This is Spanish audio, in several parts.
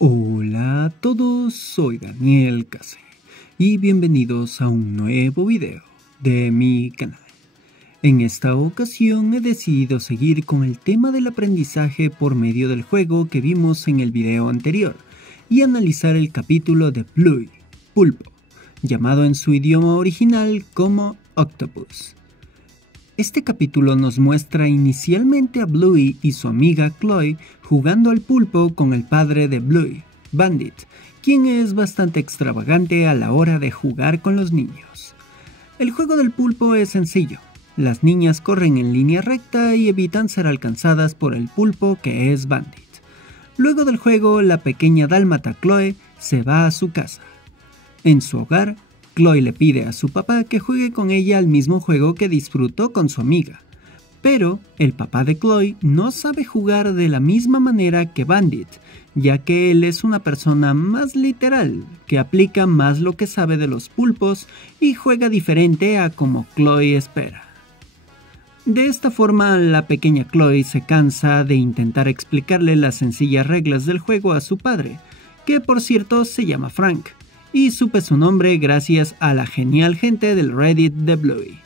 Hola a todos, soy Daniel Case y bienvenidos a un nuevo video de mi canal. En esta ocasión he decidido seguir con el tema del aprendizaje por medio del juego que vimos en el video anterior y analizar el capítulo de Bluey, Pulpo, llamado en su idioma original como Octopus. Este capítulo nos muestra inicialmente a Bluey y su amiga Chloe jugando al pulpo con el padre de Bluey, Bandit, quien es bastante extravagante a la hora de jugar con los niños. El juego del pulpo es sencillo. Las niñas corren en línea recta y evitan ser alcanzadas por el pulpo que es Bandit. Luego del juego, la pequeña dálmata Chloe se va a su casa. En su hogar, Chloe le pide a su papá que juegue con ella al mismo juego que disfrutó con su amiga. Pero el papá de Chloe no sabe jugar de la misma manera que Bandit, ya que él es una persona más literal, que aplica más lo que sabe de los pulpos y juega diferente a como Chloe espera. De esta forma, la pequeña Chloe se cansa de intentar explicarle las sencillas reglas del juego a su padre, que por cierto se llama Frank, y supe su nombre gracias a la genial gente del Reddit de Bluey.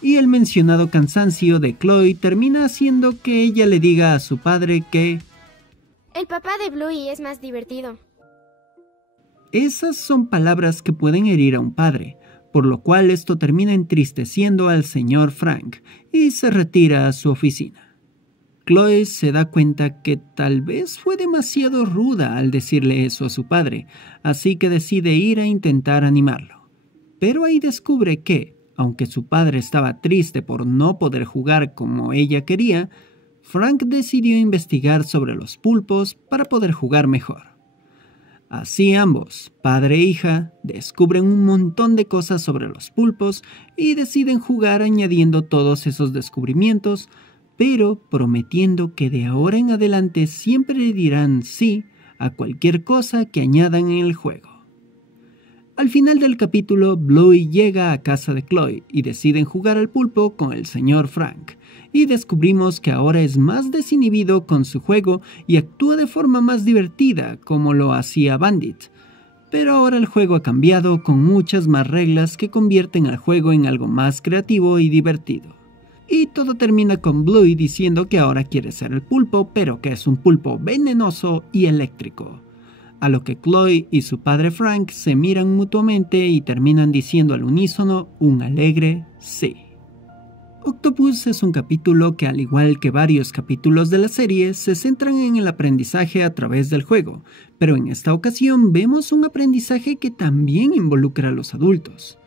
Y el mencionado cansancio de Chloe termina haciendo que ella le diga a su padre que el papá de Bluey es más divertido. Esas son palabras que pueden herir a un padre, por lo cual esto termina entristeciendo al señor Frank y se retira a su oficina. Chloe se da cuenta que tal vez fue demasiado ruda al decirle eso a su padre, así que decide ir a intentar animarlo. Pero ahí descubre que, aunque su padre estaba triste por no poder jugar como ella quería, Frank decidió investigar sobre los pulpos para poder jugar mejor. Así ambos, padre e hija, descubren un montón de cosas sobre los pulpos y deciden jugar añadiendo todos esos descubrimientos, pero prometiendo que de ahora en adelante siempre dirán sí a cualquier cosa que añadan en el juego. Al final del capítulo, Bluey llega a casa de Chloe y deciden jugar al pulpo con el señor Frank, y descubrimos que ahora es más desinhibido con su juego y actúa de forma más divertida como lo hacía Bandit. Pero ahora el juego ha cambiado con muchas más reglas que convierten al juego en algo más creativo y divertido. Y todo termina con Bluey diciendo que ahora quiere ser el pulpo, pero que es un pulpo venenoso y eléctrico. A lo que Chloe y su padre Frank se miran mutuamente y terminan diciendo al unísono un alegre sí. Octopus es un capítulo que, al igual que varios capítulos de la serie, se centran en el aprendizaje a través del juego, pero en esta ocasión vemos un aprendizaje que también involucra a los adultos.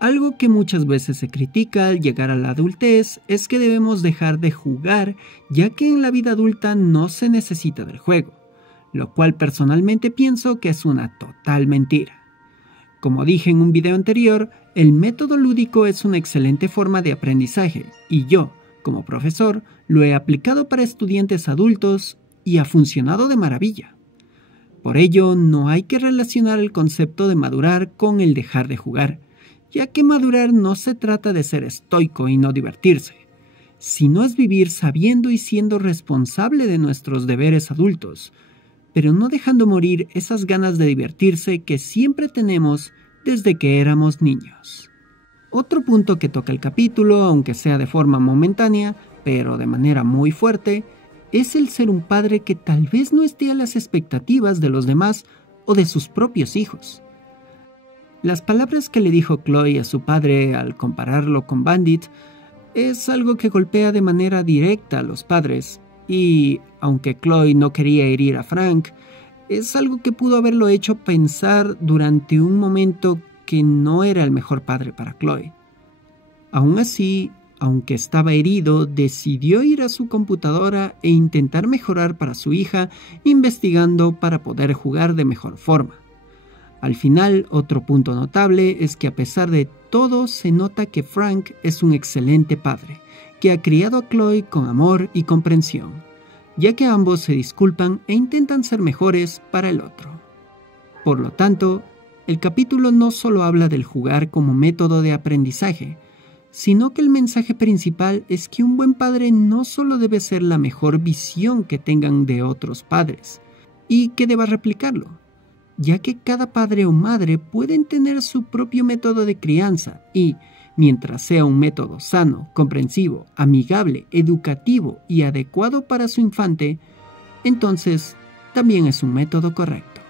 Algo que muchas veces se critica al llegar a la adultez es que debemos dejar de jugar, ya que en la vida adulta no se necesita del juego, lo cual personalmente pienso que es una total mentira. Como dije en un video anterior, el método lúdico es una excelente forma de aprendizaje y yo, como profesor, lo he aplicado para estudiantes adultos y ha funcionado de maravilla. Por ello, no hay que relacionar el concepto de madurar con el dejar de jugar, ya que madurar no se trata de ser estoico y no divertirse, sino es vivir sabiendo y siendo responsable de nuestros deberes adultos, pero no dejando morir esas ganas de divertirse que siempre tenemos desde que éramos niños. Otro punto que toca el capítulo, aunque sea de forma momentánea, pero de manera muy fuerte, es el ser un padre que tal vez no esté a las expectativas de los demás o de sus propios hijos. Las palabras que le dijo Chloe a su padre al compararlo con Bandit es algo que golpea de manera directa a los padres y, aunque Chloe no quería herir a Frank, es algo que pudo haberlo hecho pensar durante un momento que no era el mejor padre para Chloe. Aún así, aunque estaba herido, decidió ir a su computadora e intentar mejorar para su hija, investigando para poder jugar de mejor forma. Al final, otro punto notable es que a pesar de todo se nota que Frank es un excelente padre, que ha criado a Chloe con amor y comprensión, ya que ambos se disculpan e intentan ser mejores para el otro. Por lo tanto, el capítulo no solo habla del jugar como método de aprendizaje, sino que el mensaje principal es que un buen padre no solo debe ser la mejor visión que tengan de otros padres, y que deba replicarlo, ya que cada padre o madre pueden tener su propio método de crianza y, mientras sea un método sano, comprensivo, amigable, educativo y adecuado para su infante, entonces también es un método correcto.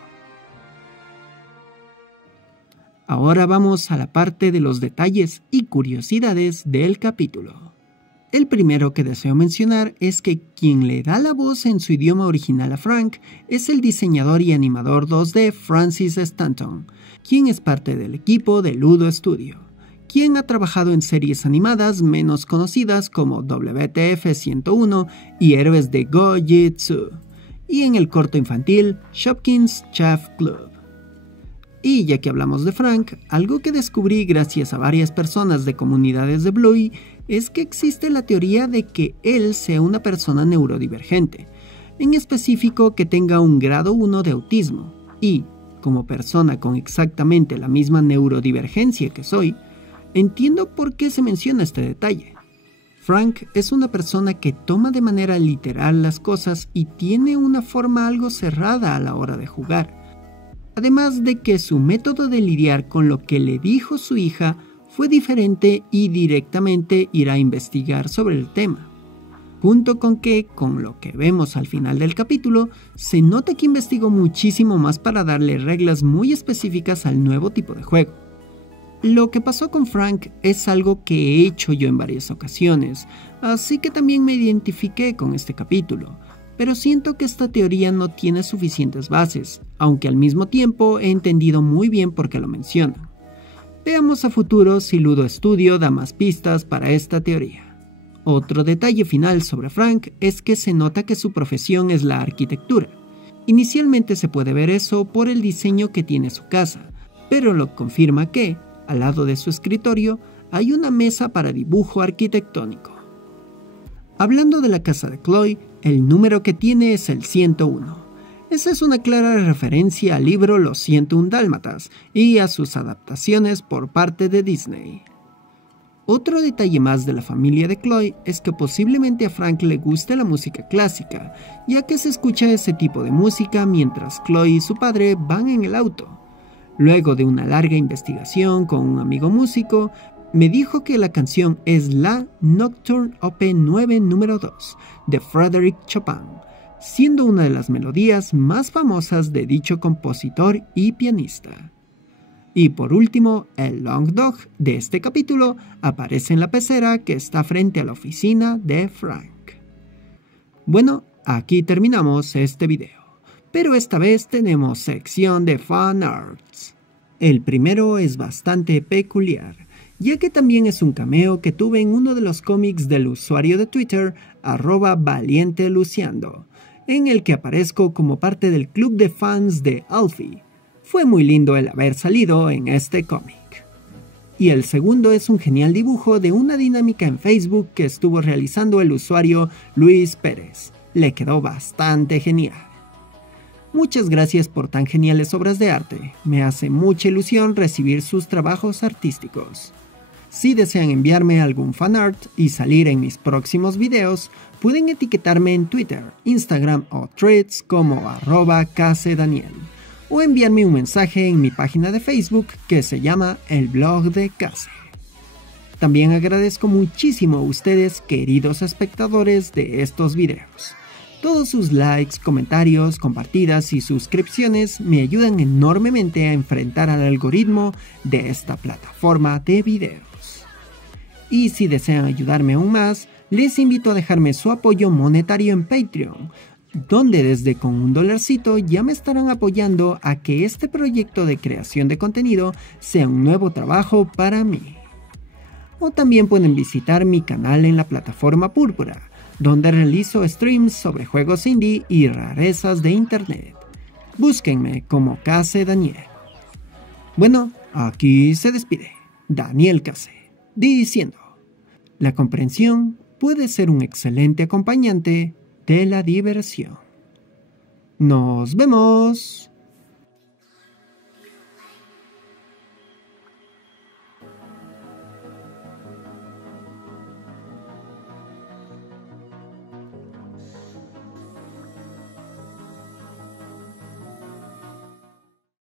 Ahora vamos a la parte de los detalles y curiosidades del capítulo. El primero que deseo mencionar es que quien le da la voz en su idioma original a Frank es el diseñador y animador 2D Francis Stanton, quien es parte del equipo de Ludo Studio, quien ha trabajado en series animadas menos conocidas como WTF 101 y Héroes de Go-Jitsu, y en el corto infantil Shopkins Chef Club. Y ya que hablamos de Frank, algo que descubrí gracias a varias personas de comunidades de Bluey es que existe la teoría de que él sea una persona neurodivergente, en específico que tenga un grado 1 de autismo, y, como persona con exactamente la misma neurodivergencia que soy, entiendo por qué se menciona este detalle. Frank es una persona que toma de manera literal las cosas y tiene una forma algo cerrada a la hora de jugar. Además de que su método de lidiar con lo que le dijo su hija fue diferente y directamente irá a investigar sobre el tema. Junto con que, con lo que vemos al final del capítulo, se nota que investigó muchísimo más para darle reglas muy específicas al nuevo tipo de juego. Lo que pasó con Frank es algo que he hecho yo en varias ocasiones, así que también me identifiqué con este capítulo. Pero siento que esta teoría no tiene suficientes bases, aunque al mismo tiempo he entendido muy bien por qué lo mencionan. Veamos a futuro si Ludo Studio da más pistas para esta teoría. Otro detalle final sobre Frank es que se nota que su profesión es la arquitectura. Inicialmente se puede ver eso por el diseño que tiene su casa, pero lo confirma que, al lado de su escritorio, hay una mesa para dibujo arquitectónico. Hablando de la casa de Chloe, el número que tiene es el 101. Esa es una clara referencia al libro Los 101 Dálmatas y a sus adaptaciones por parte de Disney. Otro detalle más de la familia de Chloe es que posiblemente a Frank le guste la música clásica, ya que se escucha ese tipo de música mientras Chloe y su padre van en el auto. Luego de una larga investigación con un amigo músico, me dijo que la canción es la Nocturne Op. 9 número 2 de Frédéric Chopin, siendo una de las melodías más famosas de dicho compositor y pianista. Y por último, el Long Dog de este capítulo aparece en la pecera que está frente a la oficina de Frank. Bueno, aquí terminamos este video, pero esta vez tenemos sección de fan arts. El primero es bastante peculiar, ya que también es un cameo que tuve en uno de los cómics del usuario de Twitter @valienteluciando, en el que aparezco como parte del club de fans de Alfie. Fue muy lindo el haber salido en este cómic. Y el segundo es un genial dibujo de una dinámica en Facebook que estuvo realizando el usuario Luis Pérez. Le quedó bastante genial. Muchas gracias por tan geniales obras de arte, me hace mucha ilusión recibir sus trabajos artísticos. Si desean enviarme algún fanart y salir en mis próximos videos, pueden etiquetarme en Twitter, Instagram o Threads como @casedaniel, o enviarme un mensaje en mi página de Facebook que se llama El Blog de Case. También agradezco muchísimo a ustedes, queridos espectadores de estos videos. Todos sus likes, comentarios, compartidas y suscripciones me ayudan enormemente a enfrentar al algoritmo de esta plataforma de videos. Y si desean ayudarme aún más, les invito a dejarme su apoyo monetario en Patreon, donde desde con $1 ya me estarán apoyando a que este proyecto de creación de contenido sea un nuevo trabajo para mí. O también pueden visitar mi canal en la plataforma Púrpura, donde realizo streams sobre juegos indie y rarezas de internet. Búsquenme como Case Daniel. Bueno, aquí se despide Daniel Case, diciendo: la comprensión puede ser un excelente acompañante de la diversión. ¡Nos vemos!